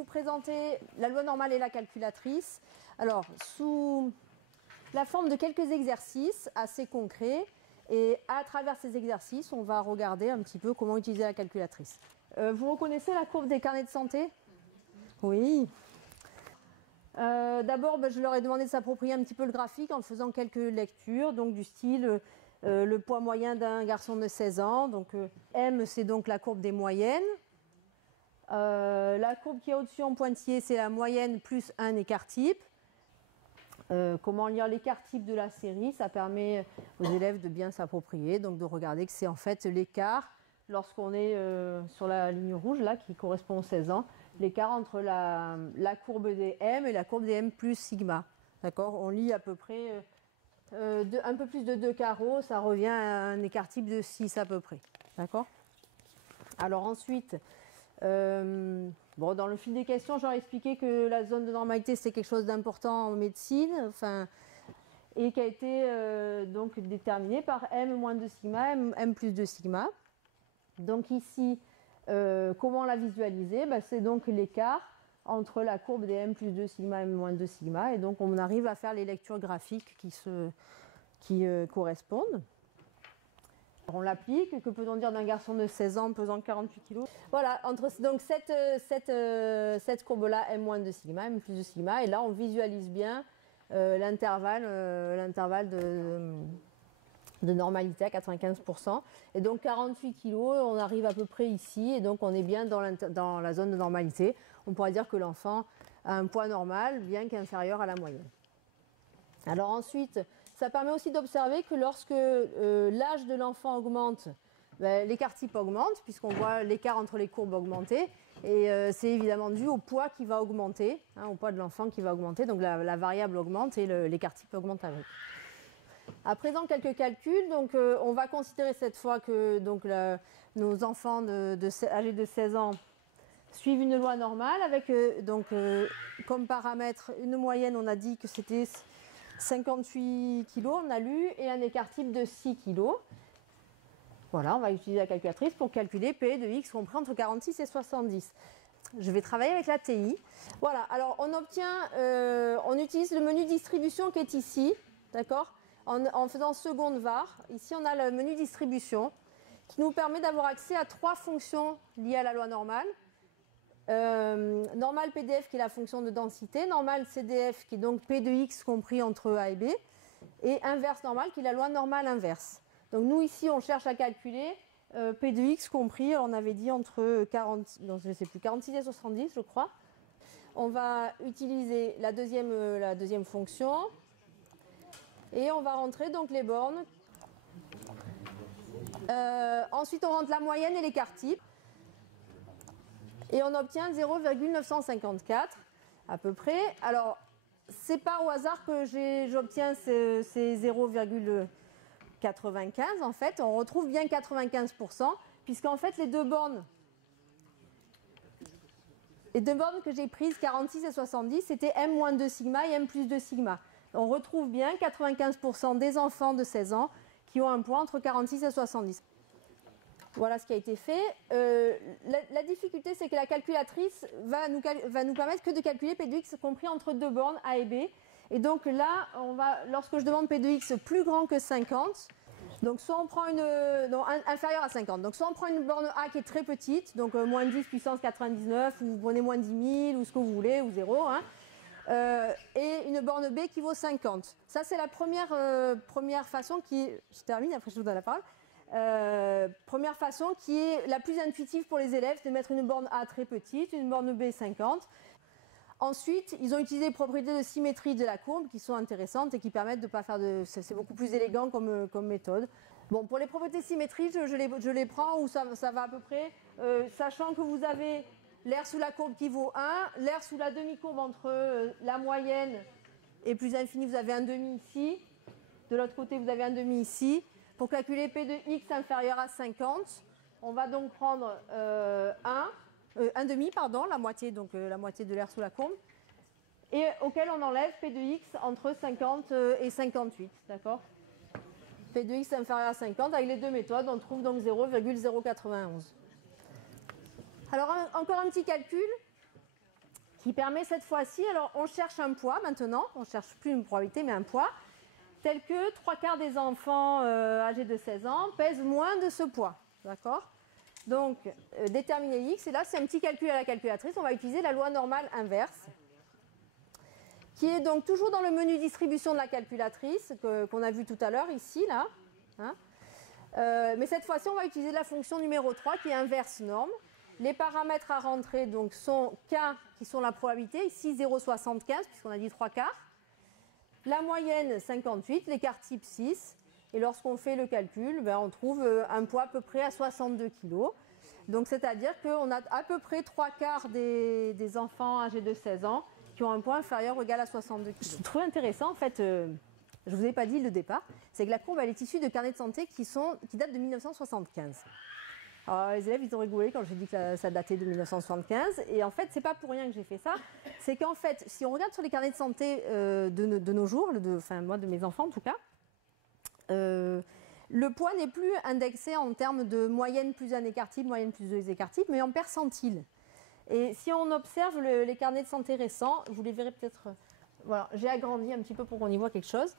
vous présenter la loi normale et la calculatrice. Alors, sous la forme de quelques exercices assez concrets. Et à travers ces exercices, on va regarder un petit peu comment utiliser la calculatrice. Vous reconnaissez la courbe des carnets de santé? Oui. D'abord, je leur ai demandé de s'approprier un petit peu le graphique en faisant quelques lectures, donc du style le poids moyen d'un garçon de 16 ans. Donc M, c'est donc la courbe des moyennes. La courbe qui est au-dessus en pointillé, c'est la moyenne plus un écart type. Comment lire l'écart type de la série, ça permet aux élèves de bien s'approprier, donc de regarder que c'est en fait l'écart, lorsqu'on est sur la ligne rouge là qui correspond aux 16 ans, l'écart entre la courbe des M et la courbe des M plus sigma. D'accord? On lit à peu près un peu plus de 2 carreaux, ça revient à un écart type de 6 à peu près. D'accord? Alors ensuite, dans le fil des questions, j'aurais expliqué que la zone de normalité c'est quelque chose d'important en médecine, et qui a été donc déterminée par M moins 2 sigma, M plus 2 sigma. Donc ici, comment la visualiser? C'est donc l'écart entre la courbe des M plus 2 sigma et M moins 2 sigma, et donc on arrive à faire les lectures graphiques qui correspondent. On l'applique, que peut-on dire d'un garçon de 16 ans pesant 48 kg? Voilà, donc cette courbe-là, M-2 sigma, M plus 2 sigma, et là on visualise bien l'intervalle de normalité à 95%. Et donc 48 kg, on arrive à peu près ici, et donc on est bien dans la zone de normalité. On pourrait dire que l'enfant a un poids normal, bien qu'inférieur à la moyenne. Alors ensuite, ça permet aussi d'observer que lorsque l'âge de l'enfant augmente, l'écart type augmente, puisqu'on voit l'écart entre les courbes augmenter, et c'est évidemment dû au poids qui va augmenter, au poids de l'enfant qui va augmenter, donc la variable augmente et l'écart type augmente avec. À présent, quelques calculs. Donc, on va considérer cette fois que nos enfants âgés de 16 ans suivent une loi normale, avec comme paramètre une moyenne, on a dit que c'était 58 kg, on a lu, et un écart type de 6 kg. Voilà, on va utiliser la calculatrice pour calculer P de X compris entre 46 et 70. Je vais travailler avec la TI. Voilà, alors on utilise le menu distribution qui est ici, d'accord, en faisant seconde var. Ici, on a le menu distribution qui nous permet d'avoir accès à 3 fonctions liées à la loi normale. Normal PDF qui est la fonction de densité, normal CDF qui est donc P de X compris entre A et B, et inverse normal qui est la loi normale inverse. Donc nous ici on cherche à calculer P de X compris, on avait dit entre 46 et 70 je crois. On va utiliser la deuxième fonction et on va rentrer donc les bornes. Ensuite on rentre la moyenne et l'écart type. Et on obtient 0,954 à peu près. Alors, c'est pas au hasard que j'obtiens ces 0,95 en fait. On retrouve bien 95%, puisqu'en fait les deux bornes que j'ai prises, 46 et 70, c'était M moins 2 sigma et M plus 2 sigma. On retrouve bien 95% des enfants de 16 ans qui ont un poids entre 46 et 70. Voilà ce qui a été fait. La difficulté, c'est que la calculatrice va nous permettre que de calculer P de X compris entre deux bornes A et B. Et donc là, lorsque je demande P de X plus grand que 50, donc soit on prend inférieur à 50, donc soit on prend une borne A qui est très petite, donc moins 10 puissance 99, ou vous prenez moins 10 000, ou ce que vous voulez, ou 0, et une borne B qui vaut 50. Ça, c'est la première façon je termine, après je vous donne la parole. Première façon qui est la plus intuitive pour les élèves, de mettre une borne A très petite, une borne B 50. Ensuite, ils ont utilisé les propriétés de symétrie de la courbe qui sont intéressantes et qui permettent de ne pas faire c'est beaucoup plus élégant comme méthode. Bon, pour les propriétés de symétrie, je les prends où ça va à peu près, sachant que vous avez l'air sous la courbe qui vaut 1, l'air sous la demi-courbe entre la moyenne et plus infini, vous avez un demi ici. De l'autre côté, vous avez un demi ici. Pour calculer P de X inférieur à 50, on va donc prendre un demi, la moitié, donc la moitié de l'air sous la courbe, et auquel on enlève P de X entre 50 et 58, d'accord? P de X inférieur à 50, avec les deux méthodes, on trouve donc 0,091. Alors encore un petit calcul. qui permet cette fois-ci, alors on cherche un poids maintenant, on ne cherche plus une probabilité mais un poids, tel que 3/4 des enfants âgés de 16 ans pèsent moins de ce poids. D'accord ? Donc, déterminer X, et là c'est un petit calcul à la calculatrice, on va utiliser la loi normale inverse, qui est donc toujours dans le menu distribution de la calculatrice, qu'on a vu tout à l'heure ici, là. Hein. Mais cette fois-ci, on va utiliser la fonction numéro 3, qui est inverse norme. Les paramètres à rentrer donc, sont K, qui sont la probabilité, ici 0,75, puisqu'on a dit 3/4. La moyenne, 58, l'écart type 6. Et lorsqu'on fait le calcul, on trouve un poids à peu près à 62 kg. Donc, c'est-à-dire qu'on a à peu près 3/4 des enfants âgés de 16 ans qui ont un poids inférieur ou égal à 62 kg. Ce que je trouve intéressant, en fait, je ne vous ai pas dit le départ, c'est que la courbe, elle est issue de carnets de santé qui datent de 1975. Alors, les élèves, ils ont rigolé quand j'ai dit que ça datait de 1975. Et en fait, c'est pas pour rien que j'ai fait ça. C'est qu'en fait, si on regarde sur les carnets de santé de nos jours, moi, de mes enfants en tout cas, le poids n'est plus indexé en termes de moyenne plus un écart type, moyenne plus deux écarts types, mais en percentile. Et si on observe les carnets de santé récents, vous les verrez peut-être. Voilà, j'ai agrandi un petit peu pour qu'on y voit quelque chose.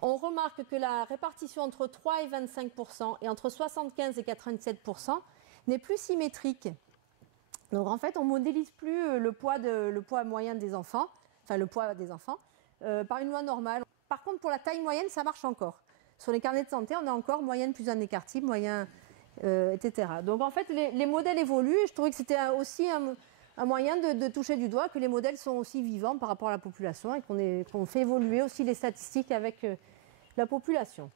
On remarque que la répartition entre 3 et 25% et entre 75 et 97% n'est plus symétrique. Donc en fait, on ne modélise plus le poids moyen des enfants, enfin le poids des enfants, par une loi normale. Par contre, pour la taille moyenne, ça marche encore. Sur les carnets de santé, on a encore moyenne plus un écart type, moyen, etc. Donc en fait, les modèles évoluent et je trouvais que c'était aussi un moyen de toucher du doigt que les modèles sont aussi vivants par rapport à la population et qu'on fait évoluer aussi les statistiques avec la population.